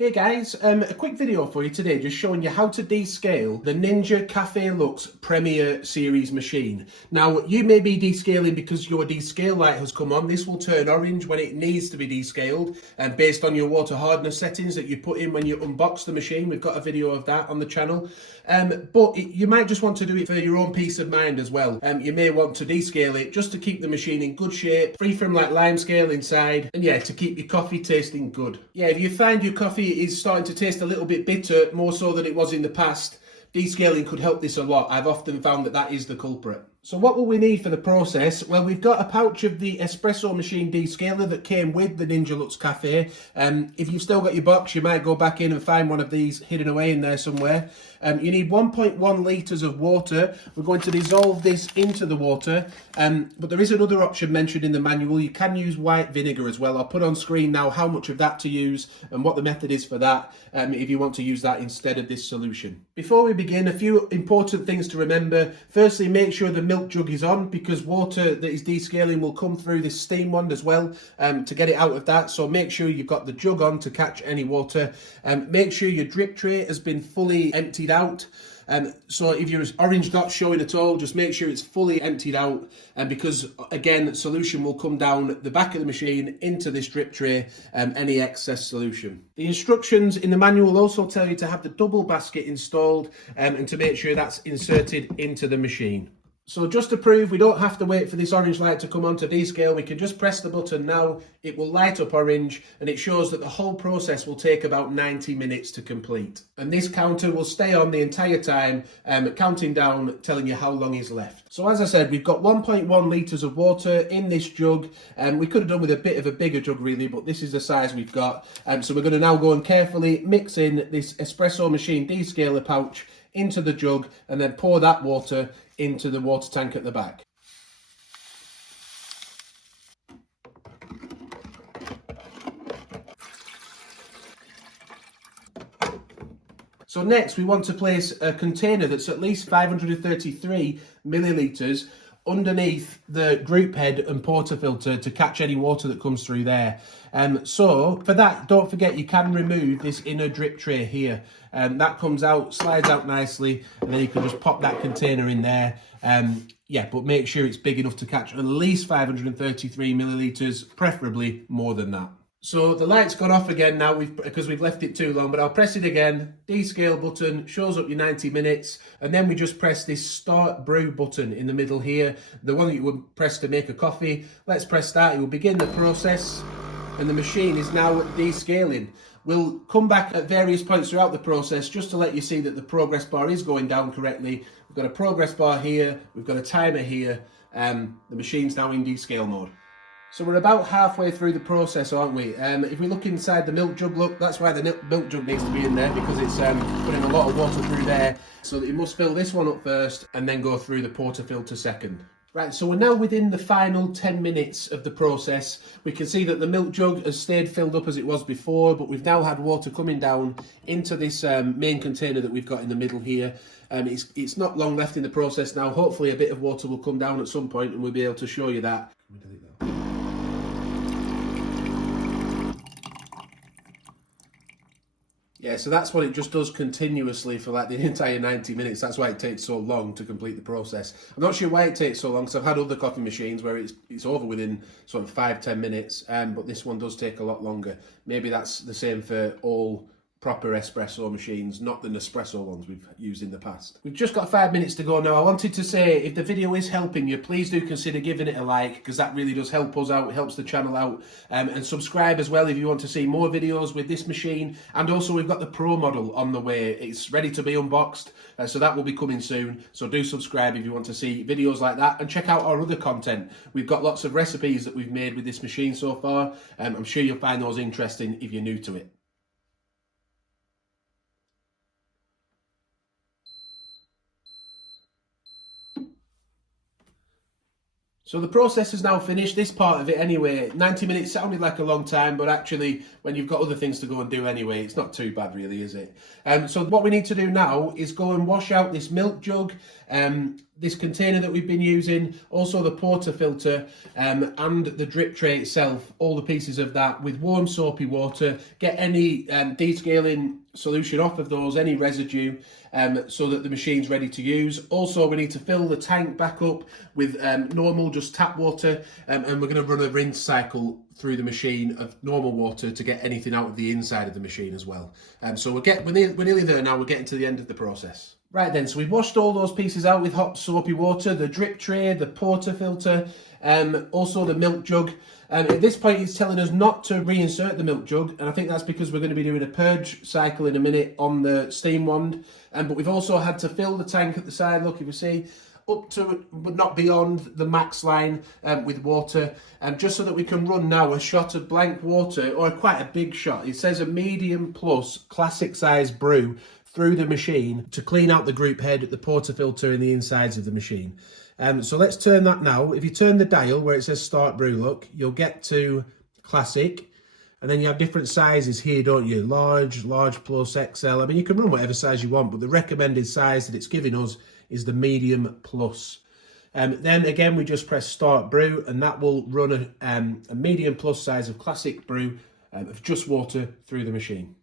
Hey guys, a quick video for you today just showing you how to descale the Ninja Cafe Luxe Premier Series machine. Now, you may be descaling because your descale light has come on. This will turn orange when it needs to be descaled and based on your water hardness settings that you put in when you unbox the machine. We've got a video of that on the channel. You might just want to do it for your own peace of mind as well. You may want to descale it just to keep the machine in good shape, free from like lime scale inside, and yeah, to keep your coffee tasting good. Yeah, if you find your coffee is starting to taste a little bit bitter, more so than it was in the past, descaling could help this a lot. I've often found that that is the culprit. So what will we need for the process? Well, we've got a pouch of the espresso machine descaler that came with the Ninja Luxe Cafe. If you've still got your box, you might go back in and find one of these hidden away in there somewhere. You need 1.1 litres of water. We're going to dissolve this into the water, but there is another option mentioned in the manual. You can use white vinegar as well. I'll put on screen now how much of that to use and what the method is for that, if you want to use that instead of this solution. Before we begin, a few important things to remember. Firstly, make sure the milk jug is on, because water that is descaling will come through this steam wand as well to get it out of that. So make sure you've got the jug on to catch any water. Make sure your drip tray has been fully emptied out. So if your orange dot's showing at all, just make sure it's fully emptied out, because again, solution will come down the back of the machine into this drip tray, any excess solution. The instructions in the manual also tell you to have the double basket installed and to make sure that's inserted into the machine. So just to prove we don't have to wait for this orange light to come on to descale, we can just press the button now. It will light up orange and it shows that the whole process will take about 90 minutes to complete. And this counter will stay on the entire time, counting down, telling you how long is left. So as I said, we've got 1.1 litres of water in this jug. We could have done with a bit of a bigger jug really, but this is the size we've got. So we're going to now go and carefully mix in this espresso machine descaler pouch into the jug and then pour that water into the water tank at the back. So next we want to place a container that's at least 533 millilitres underneath the group head and portafilter to catch any water that comes through there. So for that, don't forget you can remove this inner drip tray here. That comes out, slides out nicely, and then you can just pop that container in there. Yeah, but make sure it's big enough to catch at least 533 millilitres, preferably more than that. So the light's gone off again now because we've left it too long, but I'll press it again. Descale button shows up your 90 minutes, and then we just press this start brew button in the middle here, the one that you would press to make a coffee. Let's press that. It will begin the process, and the machine is now descaling. We'll come back at various points throughout the process just to let you see that the progress bar is going down correctly. We've got a progress bar here, we've got a timer here, the machine's now in descale mode. So we're about halfway through the process, aren't we? If we look inside the milk jug, look, that's why the milk jug needs to be in there, because it's putting a lot of water through there. So that you must fill this one up first and then go through the portafilter second. Right, so we're now within the final 10 minutes of the process. We can see that the milk jug has stayed filled up as it was before, but we've now had water coming down into this main container that we've got in the middle here. It's not long left in the process now. Hopefully a bit of water will come down at some point and we'll be able to show you that. Yeah, so that's what it just does continuously for like the entire 90 minutes. That's why it takes so long to complete the process. I'm not sure why it takes so long, because I've had other coffee machines where it's over within sort of 5-10 minutes, but this one does take a lot longer. Maybe that's the same for all proper espresso machines, not the Nespresso ones we've used in the past. We've just got 5 minutes to go now. I wanted to say, if the video is helping you, please do consider giving it a like, because that really does help us out, helps the channel out, and subscribe as well if you want to see more videos with this machine. And also we've got the Pro model on the way. It's ready to be unboxed, so that will be coming soon. So do subscribe if you want to see videos like that, and check out our other content. We've got lots of recipes that we've made with this machine so far. I'm sure you'll find those interesting if you're new to it. So the process is now finished, this part of it anyway. 90 minutes sounded like a long time, but actually when you've got other things to go and do anyway, it's not too bad really, is it? So what we need to do now is go and wash out this milk jug. this container that we've been using, also the portafilter and the drip tray itself, all the pieces of that with warm soapy water, get any descaling solution off of those, any residue, so that the machine's ready to use. Also, we need to fill the tank back up with normal just tap water, and we're going to run a rinse cycle through the machine of normal water to get anything out of the inside of the machine as well. So we're nearly there now. We're getting to the end of the process. Right then, so we've washed all those pieces out with hot soapy water, the drip tray, the portafilter, also the milk jug. At this point, it's telling us not to reinsert the milk jug, and I think that's because we're going to be doing a purge cycle in a minute on the steam wand. But we've also had to fill the tank at the side, look, if you see, up to, but not beyond the max line with water, just so that we can run now a shot of blank water, or quite a big shot. It says a medium plus classic size brew through the machine to clean out the group head, the portafilter and the insides of the machine. So let's turn that now. If you turn the dial where it says start brew, look, you'll get to classic, and then you have different sizes here, don't you? Large, large plus, XL. I mean, you can run whatever size you want, but the recommended size that it's giving us is the medium plus. Then again, we just press start brew, and that will run a medium plus size of classic brew of just water through the machine.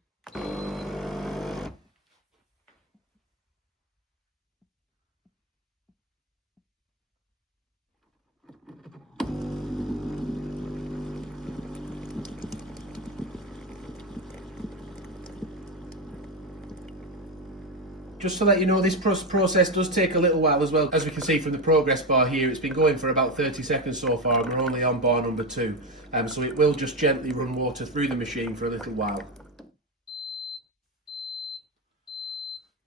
Just to let you know, this process does take a little while as well. As we can see from the progress bar here, it's been going for about 30 seconds so far, and we're only on bar number 2. So it will just gently run water through the machine for a little while.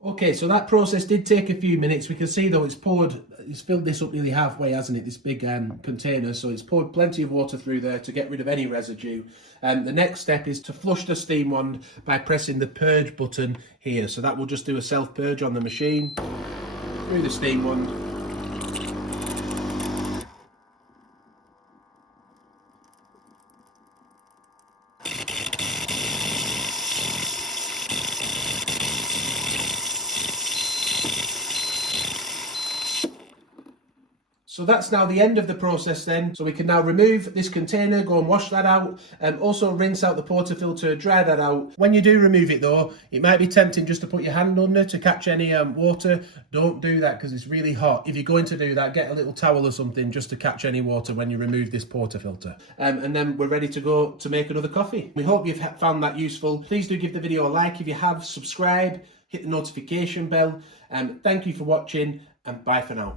Okay, so that process did take a few minutes. We can see though it's filled this up nearly halfway, hasn't it, this big container. So it's poured plenty of water through there to get rid of any residue. The next step is to flush the steam wand by pressing the purge button here. So that will just do a self-purge on the machine through the steam wand. So that's now the end of the process then. So we can now remove this container, go and wash that out, and also rinse out the portafilter, dry that out. When you do remove it though, it might be tempting just to put your hand under to catch any water. Don't do that because it's really hot. If you're going to do that, get a little towel or something just to catch any water when you remove this portafilter. And then we're ready to go to make another coffee. We hope you've found that useful. Please do give the video a like if you have, subscribe, hit the notification bell. Thank you for watching, and bye for now.